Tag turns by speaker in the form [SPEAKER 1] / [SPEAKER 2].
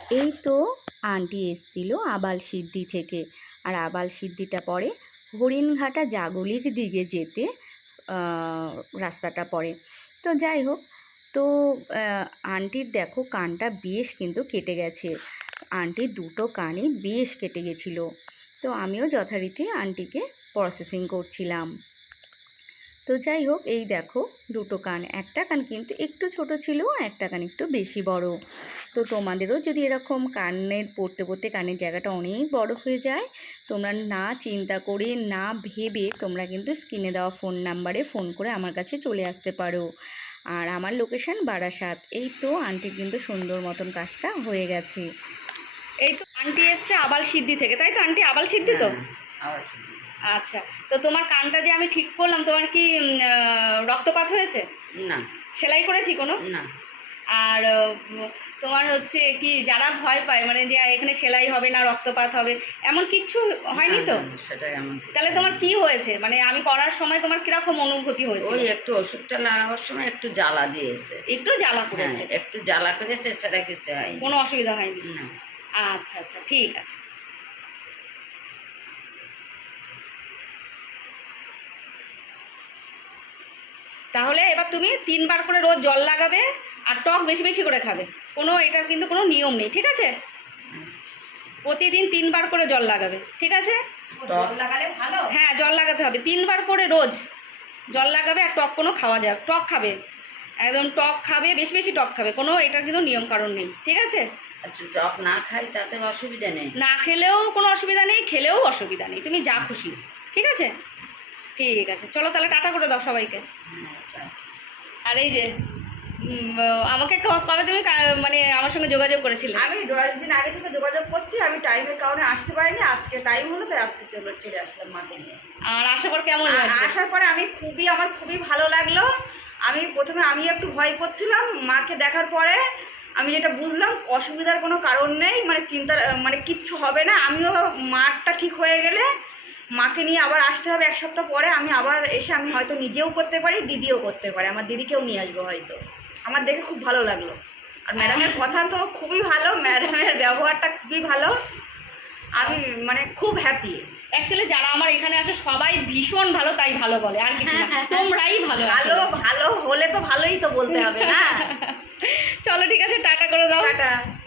[SPEAKER 1] এই তো আন্টি এসছিল আবালসিদ্ধি থেকে, আর আবালসিদ্ধিটা পড়ে হরিণঘাটা জাগুলির দিকে যেতে রাস্তাটা পড়ে। তো যাই হোক, তো আন্টির দেখো কানটা বেশ কিন্তু কেটে গেছে, আন্টির দুটো কানই বেশ কেটে গেছিলো। তো আমিও যথারীতি আন্টিকে প্রসেসিং করছিলাম। তো যাই হোক, এই দেখো দুটো কান, একটা কান কিন্তু একটু ছোট ছিল, একটা কান একটু বেশি বড়। তো তোমাদেরও যদি এরকম কানের পড়তে পড়তে কানের জায়গাটা অনেক বড় হয়ে যায়, তোমরা না চিন্তা করে না ভেবে তোমরা কিন্তু স্ক্রিনে দেওয়া ফোন নাম্বারে ফোন করে আমার কাছে চলে আসতে পারো। আর আমার লোকেশান বারাসাত। এই তো আন্টির কিন্তু সুন্দর মতন কাজটা হয়ে গেছে। এই তো আন্টি এসছে আবালসিদ্ধি থেকে, তাই তো আন্টি? আবালসিদ্ধি তো? আচ্ছা, তো তোমার কানটা যে আমি ঠিক করলাম, তোমার কি রক্তপাত হয়েছে?
[SPEAKER 2] না।
[SPEAKER 1] সেলাই করেছি কোনো?
[SPEAKER 2] না।
[SPEAKER 1] আর তোমার হচ্ছে কি, যারা ভয় পায় মানে যে এখানে সেলাই হবে না, রক্তপাত হবে, এমন কিচ্ছু হয়নি তো?
[SPEAKER 2] সেটাই এমন।
[SPEAKER 1] তাহলে তোমার কি হয়েছে, মানে আমি করার সময় তোমার কিরকম অনুভূতি হয়েছে?
[SPEAKER 2] ওই একটু ওষুধটা লাগাবার সময় একটু জ্বালা দিয়েছে।
[SPEAKER 1] একটু জ্বালা করেছে?
[SPEAKER 2] একটু জ্বালা করেছে, সেটা কিছু হয়নি।
[SPEAKER 1] কোনো অসুবিধা হয়নি?
[SPEAKER 2] না।
[SPEAKER 1] আচ্ছা আচ্ছা, ঠিক আছে। তাহলে এবার তুমি 3 বার করে রোজ জল লাগাবে, আর টক বেশি বেশি করে খাবে। কোনো এটার কিন্তু কোনো নিয়ম নেই, ঠিক আছে? প্রতিদিন 3 বার করে জল লাগাবে, ঠিক আছে?
[SPEAKER 2] জল লাগালে ভালো?
[SPEAKER 1] হ্যাঁ, জল লাগাতে হবে 3 বার করে রোজ জল লাগাবে। আর টক কোনো খাওয়া যায়, টক খাবে একদম, টক খাবে, বেশি বেশি টক খাবে, কোনো এটার কিন্তু নিয়ম কারণ নেই, ঠিক আছে?
[SPEAKER 2] আচ্ছা, টক না খাই তাতে অসুবিধা নেই?
[SPEAKER 1] না খেলেও কোনো অসুবিধা নেই, খেলেও অসুবিধা নেই, তুমি যা খুশি, ঠিক আছে? ঠিক আছে, চলো তাহলে টাটা করে দাও সবাইকে। আর এই যে আমাকে কবে তুমি মানে আমার সঙ্গে যোগাযোগ করেছিলে?
[SPEAKER 2] আমি 10 দিন আগে থেকে যোগাযোগ করছি, আমি টাইমের কারণে আসতে পারিনি, আজকে টাইম হলো তাই আজকে চলে আসলাম মাকে নিয়ে।
[SPEAKER 1] আর আসার পর কেমন লাগলো?
[SPEAKER 2] আসার পরে আমার খুবই ভালো লাগলো। প্রথমে আমি একটু ভয় করছিলাম, মাকে দেখার পরে আমি যেটা বুঝলাম অসুবিধার কোনো কারণ নেই, মানে চিন্তার মানে কিচ্ছু হবে না। আমিও মাঠটা ঠিক হয়ে গেলে মাকে নিয়ে আবার আসতে হবে 1 সপ্তাহ পরে। আমি আবার এসে আমি হয়তো নিজেও করতে পারি, দিদিও করতে পারে, আমার দিদিকেও নিয়ে আসবো হয়তো। আমার দেখে খুব ভালো লাগলো। আর ম্যাডামের কথা তো খুবই ভালো, ম্যাডামের ব্যবহারটা খুবই ভালো, আমি মানে খুব হ্যাপি।
[SPEAKER 1] অ্যাকচুয়ালি যারা আমার এখানে আসে সবাই ভীষণ ভালো, তাই ভালো বলে, আর কিছু না। তোমরাই ভালো।
[SPEAKER 2] ভালো ভালো হলে তো ভালোই তো বলতে হবে না?
[SPEAKER 1] চলো ঠিক আছে, টাটা করে দাও।
[SPEAKER 2] টাটা।